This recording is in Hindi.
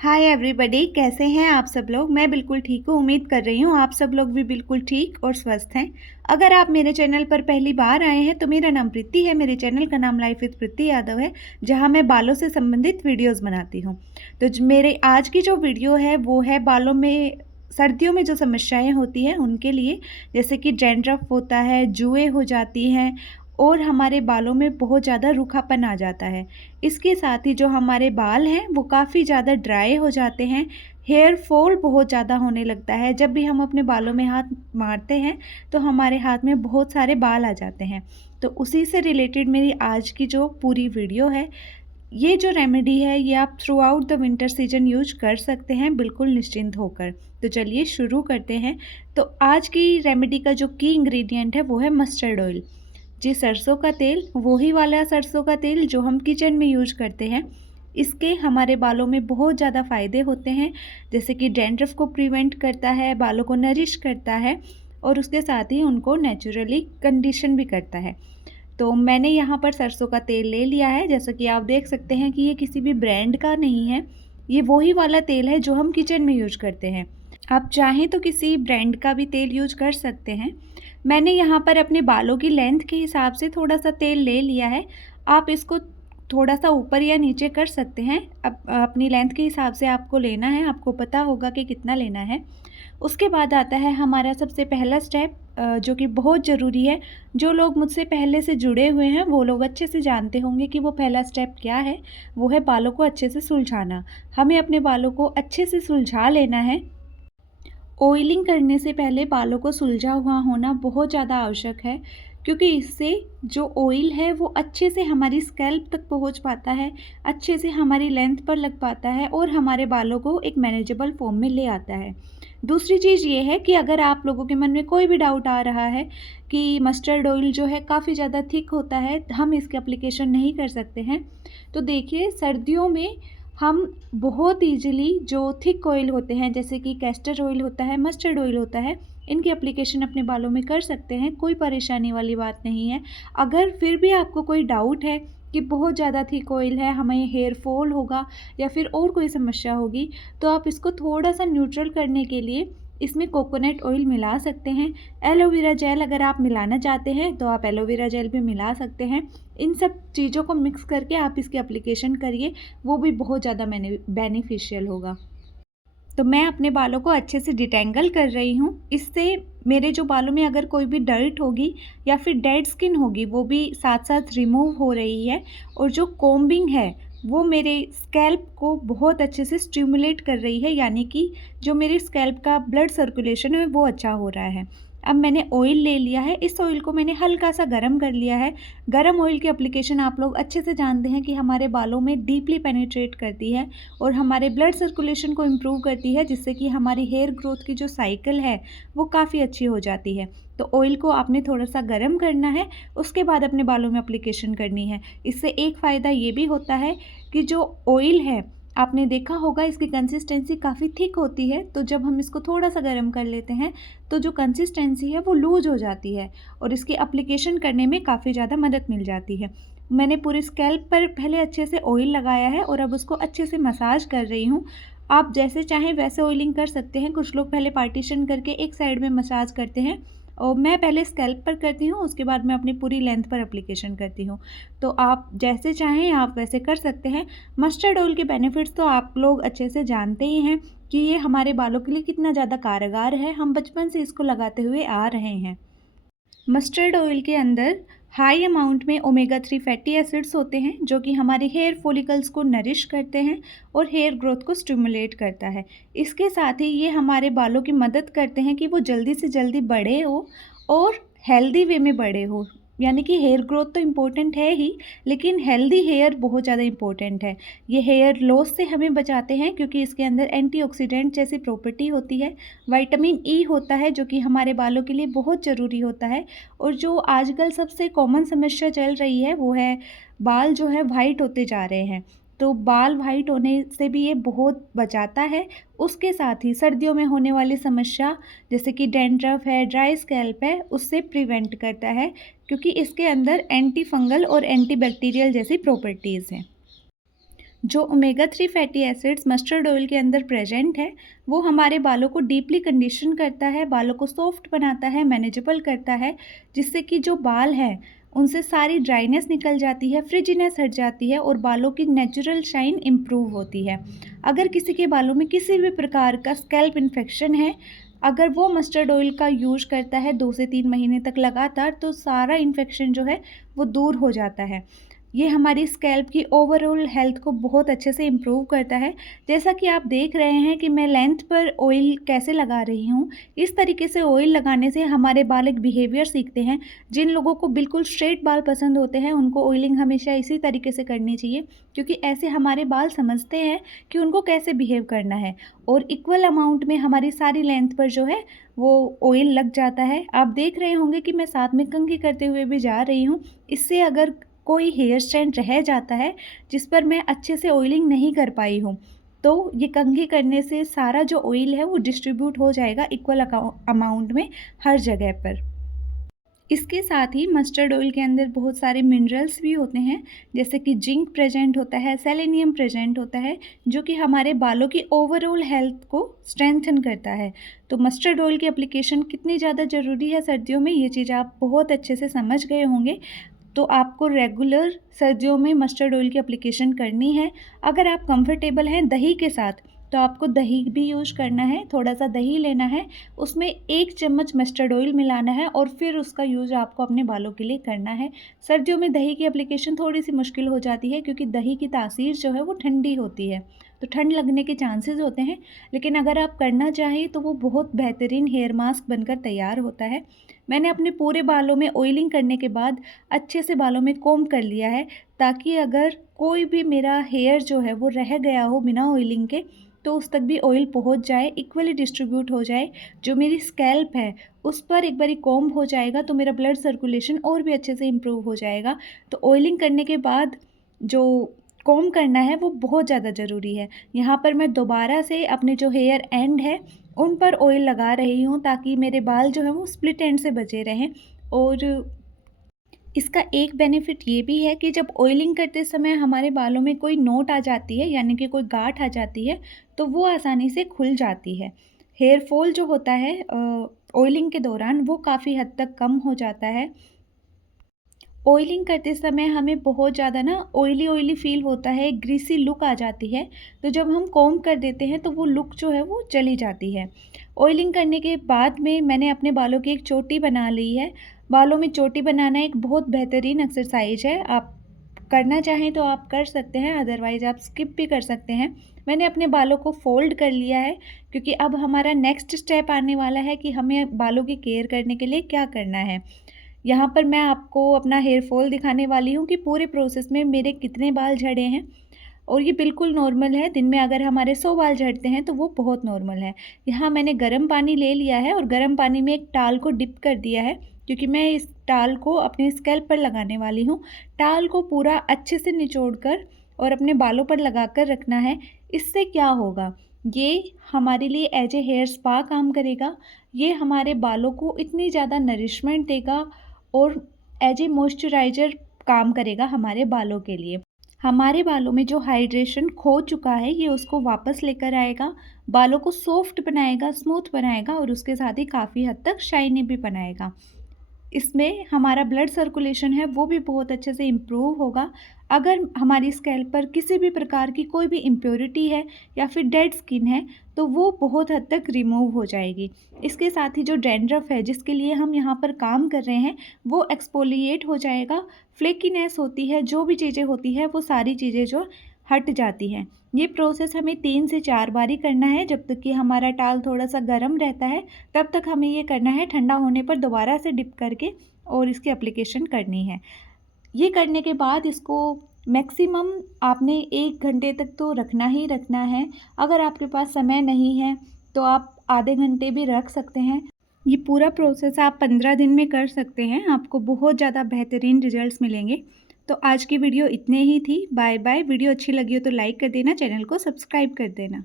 हाय एवरीबॉडी, कैसे हैं आप सब लोग। मैं बिल्कुल ठीक हूँ। उम्मीद कर रही हूँ आप सब लोग भी बिल्कुल ठीक और स्वस्थ हैं। अगर आप मेरे चैनल पर पहली बार आए हैं तो मेरा नाम प्रीति है। मेरे चैनल का नाम लाइफ विद प्रीति यादव है, जहाँ मैं बालों से संबंधित वीडियोस बनाती हूँ। तो मेरे आज की जो वीडियो है वो है बालों में सर्दियों में जो समस्याएं होती हैं उनके लिए, जैसे कि डैंड्रफ होता है, जुएँ हो जाती हैं और हमारे बालों में बहुत ज़्यादा रूखापन आ जाता है। इसके साथ ही जो हमारे बाल हैं वो काफ़ी ज़्यादा ड्राई हो जाते हैं, हेयर फॉल बहुत ज़्यादा होने लगता है। जब भी हम अपने बालों में हाथ मारते हैं तो हमारे हाथ में बहुत सारे बाल आ जाते हैं। तो उसी से रिलेटेड मेरी आज की जो पूरी वीडियो है, ये जो रेमेडी है ये आप through out the winter season use कर सकते हैं बिल्कुल निश्चिंत होकर। तो चलिए शुरू करते हैं। तो आज की रेमेडी का जो की इंग्रेडिएंट है वो है मस्टर्ड ऑयल। जी, सरसों का तेल, वही वाला सरसों का तेल जो हम किचन में यूज करते हैं। इसके हमारे बालों में बहुत ज़्यादा फ़ायदे होते हैं, जैसे कि डैंड्रफ को प्रिवेंट करता है, बालों को नरिश करता है और उसके साथ ही उनको नेचुरली कंडीशन भी करता है। तो मैंने यहाँ पर सरसों का तेल ले लिया है। जैसा कि आप देख सकते हैं कि ये किसी भी ब्रांड का नहीं है, ये वही वाला तेल है जो हम किचन में यूज करते हैं। आप चाहें तो किसी ब्रांड का भी तेल यूज कर सकते हैं। मैंने यहाँ पर अपने बालों की लेंथ के हिसाब से थोड़ा सा तेल ले लिया है। आप इसको थोड़ा सा ऊपर या नीचे कर सकते हैं। अब अपनी लेंथ के हिसाब से आपको लेना है, आपको पता होगा कि कितना लेना है। उसके बाद आता है हमारा सबसे पहला स्टेप, जो कि बहुत ज़रूरी है। जो लोग मुझसे पहले से जुड़े हुए हैं वो लोग अच्छे से जानते होंगे कि वो पहला स्टेप क्या है। वो है बालों को अच्छे से सुलझाना। हमें अपने बालों को अच्छे से सुलझा लेना है। ऑयलिंग करने से पहले बालों को सुलझा हुआ होना बहुत ज़्यादा आवश्यक है, क्योंकि इससे जो ऑयल है वो अच्छे से हमारी स्कैल्प तक पहुंच पाता है, अच्छे से हमारी लेंथ पर लग पाता है और हमारे बालों को एक मैनेजेबल फॉर्म में ले आता है। दूसरी चीज़ ये है कि अगर आप लोगों के मन में कोई भी डाउट आ रहा है कि मस्टर्ड ऑयल जो है काफ़ी ज़्यादा थिक होता है, हम इसके एप्लीकेशन नहीं कर सकते हैं, तो देखिए सर्दियों में हम बहुत ईजिली जो थिक ऑयल होते हैं, जैसे कि कैस्टर ऑयल होता है, मस्टर्ड ऑयल होता है, इनकी एप्लीकेशन अपने बालों में कर सकते हैं। कोई परेशानी वाली बात नहीं है। अगर फिर भी आपको कोई डाउट है कि बहुत ज़्यादा थिक ऑयल है, हमें हेयर फॉल होगा या फिर और कोई समस्या होगी, तो आप इसको थोड़ा सा न्यूट्रल करने के लिए इसमें कोकोनट ऑयल मिला सकते हैं। एलोवेरा जेल अगर आप मिलाना चाहते हैं तो आप एलोवेरा जेल भी मिला सकते हैं। इन सब चीज़ों को मिक्स करके आप इसकी एप्लीकेशन करिए, वो भी बहुत ज़्यादा बेनिफिशियल होगा। तो मैं अपने बालों को अच्छे से डिटेंगल कर रही हूँ। इससे मेरे जो बालों में अगर कोई भी डर्ट होगी या फिर डेड स्किन होगी वो भी साथ साथ रिमूव हो रही है, और जो कोम्बिंग है वो मेरे स्कैल्प को बहुत अच्छे से स्टिमुलेट कर रही है, यानी कि जो मेरे स्कैल्प का ब्लड सर्कुलेशन है वो अच्छा हो रहा है। अब मैंने ऑयल ले लिया है, इस ऑयल को मैंने हल्का सा गर्म कर लिया है। गर्म ऑयल की एप्लीकेशन आप लोग अच्छे से जानते हैं कि हमारे बालों में डीपली पेनिट्रेट करती है और हमारे ब्लड सर्कुलेशन को इम्प्रूव करती है, जिससे कि हमारी हेयर ग्रोथ की जो साइकिल है वो काफ़ी अच्छी हो जाती है। तो ऑयल को आपने थोड़ा सा गर्म करना है, उसके बाद अपने बालों में एप्लीकेशन करनी है। इससे एक फ़ायदा ये भी होता है कि जो ऑयल है, आपने देखा होगा इसकी कंसिस्टेंसी काफ़ी थिक होती है, तो जब हम इसको थोड़ा सा गर्म कर लेते हैं तो जो कंसिस्टेंसी है वो लूज हो जाती है और इसकी एप्लीकेशन करने में काफ़ी ज़्यादा मदद मिल जाती है। मैंने पूरे स्कैल्प पर पहले अच्छे से ऑयल लगाया है और अब उसको अच्छे से मसाज कर रही हूँ। आप जैसे चाहें वैसे ऑयलिंग कर सकते हैं। कुछ लोग पहले पार्टीशन करके एक साइड में मसाज करते हैं, और मैं पहले स्कैल्प पर करती हूँ, उसके बाद मैं अपनी पूरी लेंथ पर एप्लीकेशन करती हूँ। तो आप जैसे चाहें आप वैसे कर सकते हैं। मस्टर्ड ऑयल के बेनिफिट्स तो आप लोग अच्छे से जानते ही हैं कि ये हमारे बालों के लिए कितना ज़्यादा कारगर है। हम बचपन से इसको लगाते हुए आ रहे हैं। मस्टर्ड ऑयल के अंदर हाई अमाउंट में ओमेगा 3 फैटी एसिड्स होते हैं, जो कि हमारे हेयर फॉलिकल्स को नरिश करते हैं और हेयर ग्रोथ को स्टिमुलेट करता है। इसके साथ ही ये हमारे बालों की मदद करते हैं कि वो जल्दी से जल्दी बड़े हो और हेल्दी वे में बड़े हो। यानी कि हेयर ग्रोथ तो इम्पोर्टेंट है ही, लेकिन हेल्दी हेयर बहुत ज़्यादा इम्पोर्टेंट है। ये हेयर लॉस से हमें बचाते हैं, क्योंकि इसके अंदर एंटीऑक्सीडेंट जैसी प्रॉपर्टी होती है। विटामिन ई होता है जो कि हमारे बालों के लिए बहुत ज़रूरी होता है। और जो आजकल सबसे कॉमन समस्या चल रही है वो है बाल जो है वाइट होते जा रहे हैं। तो बाल वाइट होने से भी ये बहुत बचाता है। उसके साथ ही सर्दियों में होने वाली समस्या जैसे कि डैंड्रफ है, ड्राई स्कैल्प है, उससे प्रिवेंट करता है, क्योंकि इसके अंदर एंटी फंगल और एंटी बैक्टीरियल जैसी प्रॉपर्टीज़ हैं। जो omega 3 fatty acids mustard oil के अंदर प्रेजेंट है, वो हमारे बालों को डीपली कंडीशन करता है, बालों को सॉफ्ट बनाता है, मैनेजेबल करता है, जिससे कि जो बाल हैं उनसे सारी ड्राइनेस निकल जाती है, फ्रिजीनेस हट जाती है और बालों की नेचुरल शाइन इम्प्रूव होती है। अगर किसी के बालों में किसी भी प्रकार का स्कैल्प इन्फेक्शन है, अगर वो मस्टर्ड ऑयल का यूज़ करता है 2 से 3 महीने तक लगातार, तो सारा इन्फेक्शन जो है वो दूर हो जाता है। ये हमारी स्कैल्प की ओवरऑल हेल्थ को बहुत अच्छे से इम्प्रूव करता है। जैसा कि आप देख रहे हैं कि मैं लेंथ पर ऑयल कैसे लगा रही हूँ, इस तरीके से ऑयल लगाने से हमारे बाल एक बिहेवियर सीखते हैं। जिन लोगों को बिल्कुल स्ट्रेट बाल पसंद होते हैं, उनको ऑयलिंग हमेशा इसी तरीके से करनी चाहिए, क्योंकि ऐसे हमारे बाल समझते हैं कि उनको कैसे बिहेव करना है और इक्वल अमाउंट में हमारी सारी लेंथ पर जो है वो ऑयल लग जाता है। आप देख रहे होंगे कि मैं साथ में कंघी करते हुए भी जा रही हूँ। इससे अगर कोई हेयर स्ट्रैंड रह जाता है जिस पर मैं अच्छे से ऑयलिंग नहीं कर पाई हूँ, तो ये कंघी करने से सारा जो ऑयल है वो डिस्ट्रीब्यूट हो जाएगा इक्वल अमाउंट में हर जगह पर। इसके साथ ही मस्टर्ड ऑयल के अंदर बहुत सारे मिनरल्स भी होते हैं, जैसे कि जिंक प्रेजेंट होता है, सेलेनियम प्रेजेंट होता है, जो कि हमारे बालों की ओवरऑल हेल्थ को स्ट्रेंथन करता है। तो मस्टर्ड ऑयल की एप्लीकेशन कितनी ज़्यादा ज़रूरी है सर्दियों में, ये चीज़ आप बहुत अच्छे से समझ गए होंगे। तो आपको रेगुलर सर्दियों में मस्टर्ड ऑयल की एप्लीकेशन करनी है। अगर आप कंफर्टेबल हैं दही के साथ, तो आपको दही भी यूज़ करना है। थोड़ा सा दही लेना है, उसमें 1 चम्मच मस्टर्ड ऑयल मिलाना है और फिर उसका यूज़ आपको अपने बालों के लिए करना है। सर्दियों में दही की एप्लीकेशन थोड़ी सी मुश्किल हो जाती है, क्योंकि दही की तासीर जो है वो ठंडी होती है, तो ठंड लगने के चांसेस होते हैं। लेकिन अगर आप करना चाहें तो वो बहुत बेहतरीन हेयर मास्क बनकर तैयार होता है। मैंने अपने पूरे बालों में ऑयलिंग करने के बाद अच्छे से बालों में कोम्ब कर लिया है, ताकि अगर कोई भी मेरा हेयर जो है वो रह गया हो बिना ऑयलिंग के, तो उस तक भी ऑयल पहुंच जाए, इक्वली डिस्ट्रीब्यूट हो जाए। जो मेरी स्कैल्प है उस पर एक बारी कोम्ब हो जाएगा तो मेरा ब्लड सर्कुलेशन और भी अच्छे से इम्प्रूव हो जाएगा। तो ऑयलिंग करने के बाद जो कोम्ब करना है वो बहुत ज़्यादा ज़रूरी है। यहाँ पर मैं दोबारा से अपने जो हेयर एंड है उन पर ऑयल लगा रही हूँ, ताकि मेरे बाल जो है वो स्प्लिट एंड से बचे रहें। और इसका एक बेनिफिट ये भी है कि जब ऑयलिंग करते समय हमारे बालों में कोई नोट आ जाती है, यानी कि कोई गांठ आ जाती है, तो वो आसानी से खुल जाती है। हेयर फॉल जो होता है ऑयलिंग के दौरान, वो काफ़ी हद तक कम हो जाता है। ऑयलिंग करते समय हमें बहुत ज़्यादा ना ऑयली ऑयली फील होता है, ग्रीसी लुक आ जाती है। तो जब हम कॉम्ब कर देते हैं तो वो लुक जो है वो चली जाती है। ऑयलिंग करने के बाद में मैंने अपने बालों की एक चोटी बना ली है। बालों में चोटी बनाना एक बहुत बेहतरीन एक्सरसाइज है। आप करना चाहें तो आप कर सकते हैं, अदरवाइज़ आप स्किप भी कर सकते हैं। मैंने अपने बालों को फ़ोल्ड कर लिया है, क्योंकि अब हमारा नेक्स्ट स्टेप आने वाला है कि हमें बालों की केयर करने के लिए क्या करना है। यहाँ पर मैं आपको अपना हेयर फॉल दिखाने वाली हूँ कि पूरे प्रोसेस में मेरे कितने बाल झड़े हैं, और ये बिल्कुल नॉर्मल है। दिन में अगर हमारे 100 बाल झड़ते हैं तो वो बहुत नॉर्मल है। यहाँ मैंने गर्म पानी ले लिया है और गर्म पानी में एक टाल को डिप कर दिया है, क्योंकि मैं इस टाल को अपने स्कैल्प पर लगाने वाली हूँ। टाल को पूरा अच्छे से निचोड़ कर और अपने बालों पर लगा कर रखना है। इससे क्या होगा, ये हमारे लिए एज ए हेयर स्पा काम करेगा। ये हमारे बालों को इतनी ज़्यादा नरिशमेंट देगा और एज ए मॉइस्चराइज़र काम करेगा हमारे बालों के लिए। हमारे बालों में जो हाइड्रेशन खो चुका है, ये उसको वापस लेकर आएगा, बालों को सॉफ्ट बनाएगा, स्मूथ बनाएगा और उसके साथ ही काफ़ी हद तक शाइनी भी बनाएगा। इसमें हमारा ब्लड सर्कुलेशन है वो भी बहुत अच्छे से इम्प्रूव होगा। अगर हमारी स्कैल्प पर किसी भी प्रकार की कोई भी इम्प्योरिटी है या फिर डेड स्किन है, तो वो बहुत हद तक रिमूव हो जाएगी। इसके साथ ही जो डैंड्रफ है जिसके लिए हम यहाँ पर काम कर रहे हैं, वो एक्सफोलिएट हो जाएगा। फ्लेकीनेस होती है, जो भी चीज़ें होती है वो सारी चीज़ें जो हट जाती हैं। ये प्रोसेस हमें 3 से 4 बार ही करना है, जब तक कि हमारा टाल थोड़ा सा गर्म रहता है तब तक हमें ये करना है। ठंडा होने पर दोबारा से डिप करके और इसकी एप्लीकेशन करनी है। ये करने के बाद इसको मैक्सिमम आपने 1 घंटे तक तो रखना ही रखना है। अगर आपके पास समय नहीं है तो आप आधे घंटे भी रख सकते हैं। ये पूरा प्रोसेस आप 15 दिन में कर सकते हैं, आपको बहुत ज़्यादा बेहतरीन रिजल्ट्स मिलेंगे। तो आज की वीडियो इतने ही थी। Bye bye. वीडियो अच्छी लगी हो तो लाइक कर देना, चैनल को सब्सक्राइब कर देना।